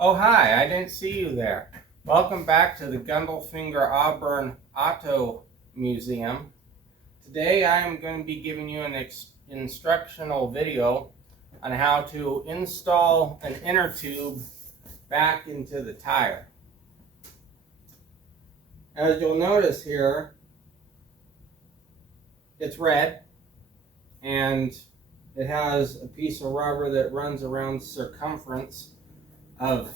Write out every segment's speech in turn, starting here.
Oh, hi, I didn't see you there. Welcome back to the Gundelfinger Auburn Auto Museum. Today I am going to be giving you an instructional video on how to install an inner tube back into the tire. As you'll notice here, it's red and it has a piece of rubber that runs around the circumference of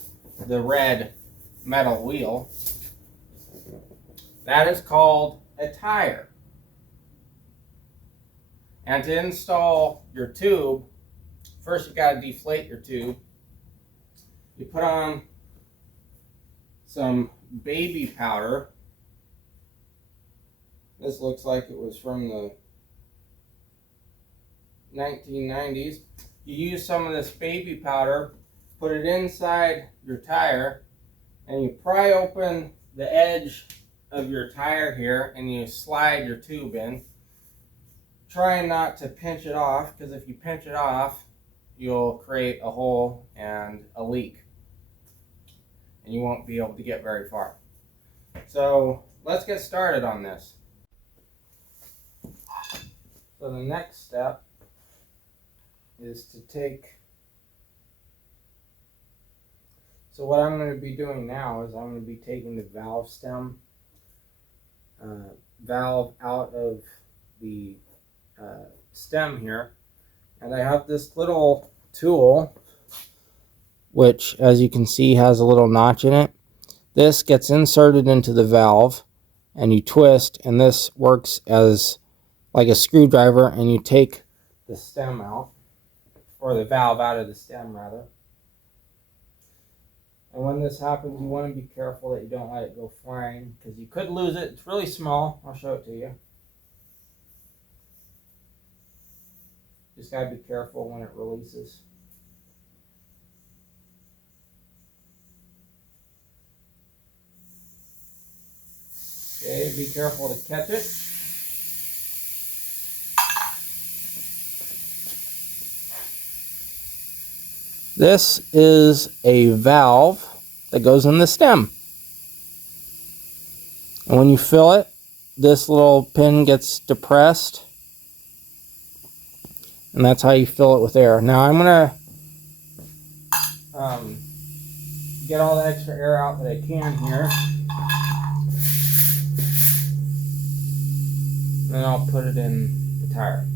the red metal wheel. That is called a tire. And to install your tube, first you got to deflate your tube. You put on some baby powder. This looks like it was from the 1990s. You use some of this baby powder, put it inside your tire, and you pry open the edge of your tire here and you slide your tube in. Try not to pinch it off, because if you pinch it off, you'll create a hole and a leak, and you won't be able to get very far. So let's get started on this. So the next step is to so what I'm going to be doing now is I'm going to be taking the valve stem valve out of the stem here, and I have this little tool which, as you can see, has a little notch in it. This gets inserted into the valve and you twist, and this works as like a screwdriver, and you take the stem out, or the valve out of the stem rather. And when this happens, you want to be careful that you don't let it go flying, because you could lose it. It's really small. I'll show it to you. Just got to be careful when it releases. Okay, be careful to catch it. This is a valve that goes in the stem. And when you fill it, this little pin gets depressed, and that's how you fill it with air. Now I'm going to get all the extra air out that I can here. Then I'll put it in the tire.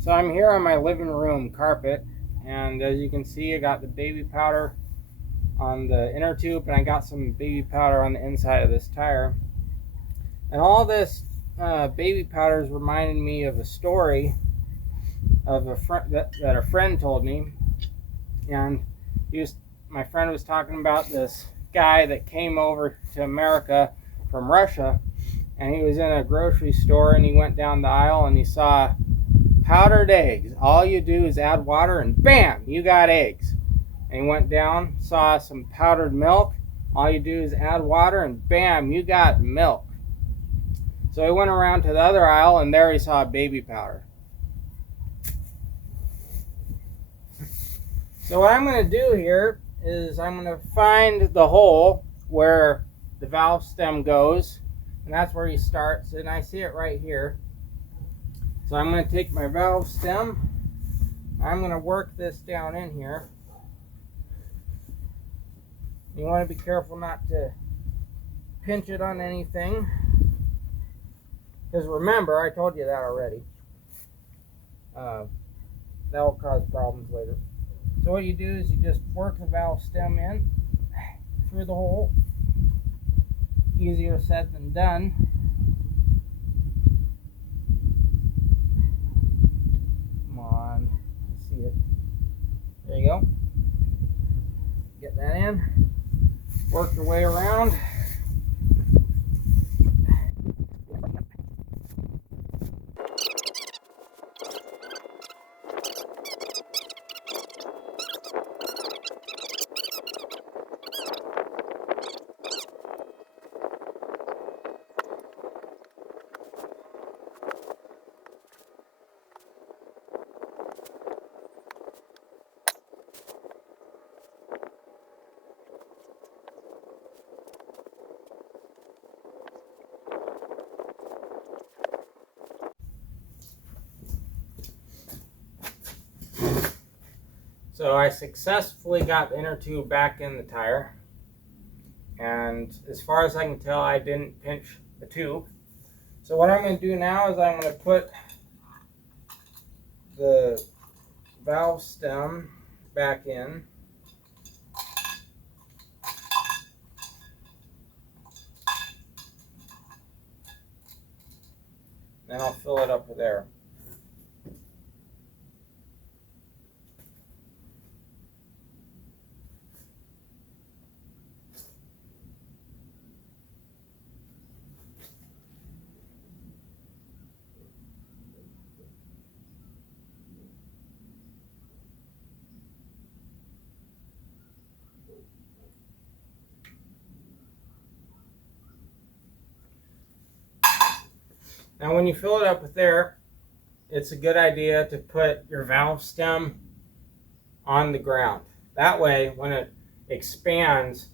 So I'm here on my living room carpet, and as you can see, I got the baby powder on the inner tube, and I got some baby powder on the inside of this tire. And all this baby powder is reminding me of a story of a friend that a friend told me. And my friend was talking about this guy that came over to America from Russia, and he was in a grocery store, and he went down the aisle and he saw powdered eggs. All you do is add water and bam, you got eggs. And he went down, saw some powdered milk. All you do is add water and bam, you got milk. So he went around to the other aisle, and there he saw baby powder. So what I'm going to do here is I'm going to find the hole where the valve stem goes, and that's where he starts, and I see it right here. So I'm going to take my valve stem, I'm going to work this down in here. You want to be careful not to pinch it on anything, because remember, I told you that already. That will cause problems later. So what you do is you just work the valve stem in through the hole. Easier said than done. Come on, you see it. There you go. Get that in. Work your way around. So I successfully got the inner tube back in the tire, and as far as I can tell, I didn't pinch the tube. So what I'm going to do now is I'm going to put the valve stem back in. Then I'll fill it up with air. Now when you fill it up with air, it's a good idea to put your valve stem on the ground. That way, when it expands,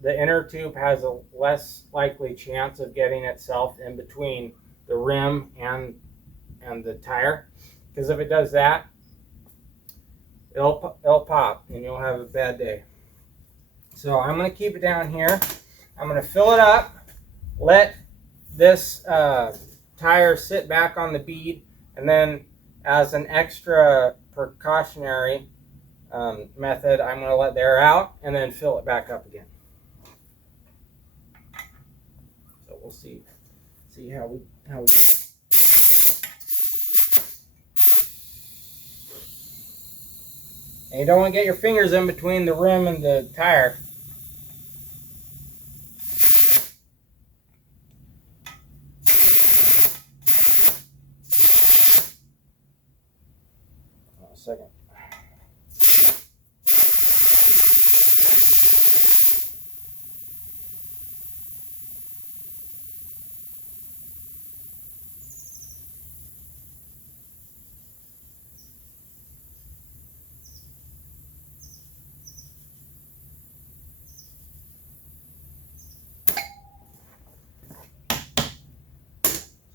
the inner tube has a less likely chance of getting itself in between the rim and the tire. Because if it does that, it'll pop and you'll have a bad day. So I'm going to keep it down here. I'm going to fill it up, let this tire sit back on the bead, and then as an extra precautionary method, I'm going to let the air out and then fill it back up again. So we'll see how we do it. And you don't want to get your fingers in between the rim and the tire. Second.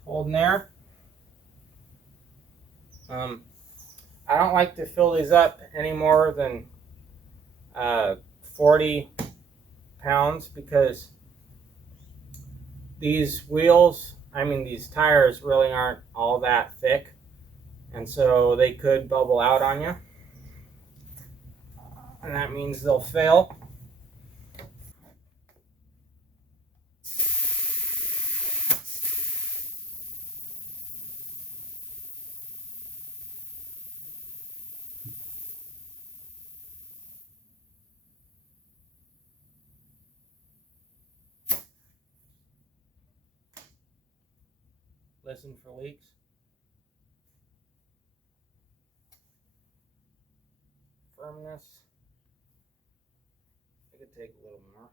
Holding there. I don't like to fill these up any more than 40 pounds because these these tires really aren't all that thick, and so they could bubble out on you, and that means they'll fail. Listen for leaks. Firmness. It could take a little more.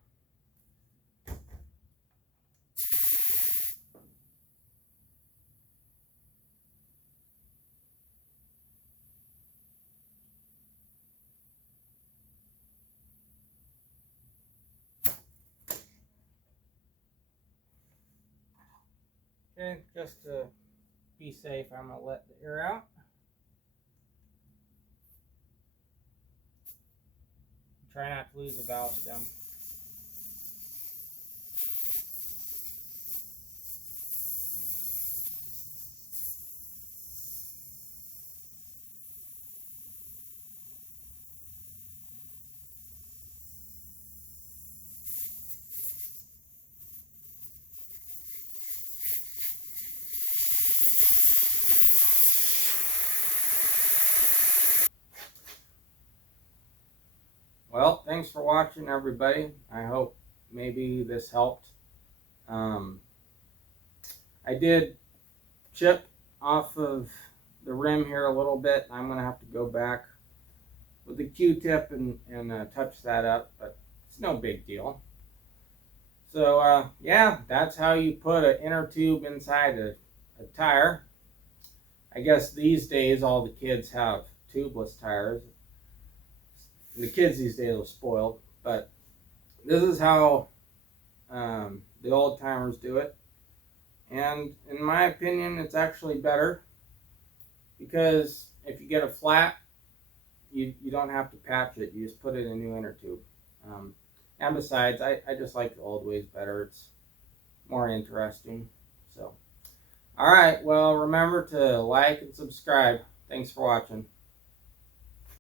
Okay, just to be safe, I'm going to let the air out. Try not to lose the valve stem. Well, thanks for watching, everybody. I hope maybe this helped. I did chip off of the rim here a little bit. I'm going to have to go back with the Q-tip and touch that up, but it's no big deal. So, yeah, that's how you put an inner tube inside a tire. I guess these days all the kids have tubeless tires. The kids these days are spoiled, but this is how the old timers do it. And in my opinion, it's actually better because if you get a flat you don't have to patch it. You just put it in a new inner tube. And besides, I just like the old ways better. It's more interesting. So, all right. Well, remember to like and subscribe. Thanks for watching.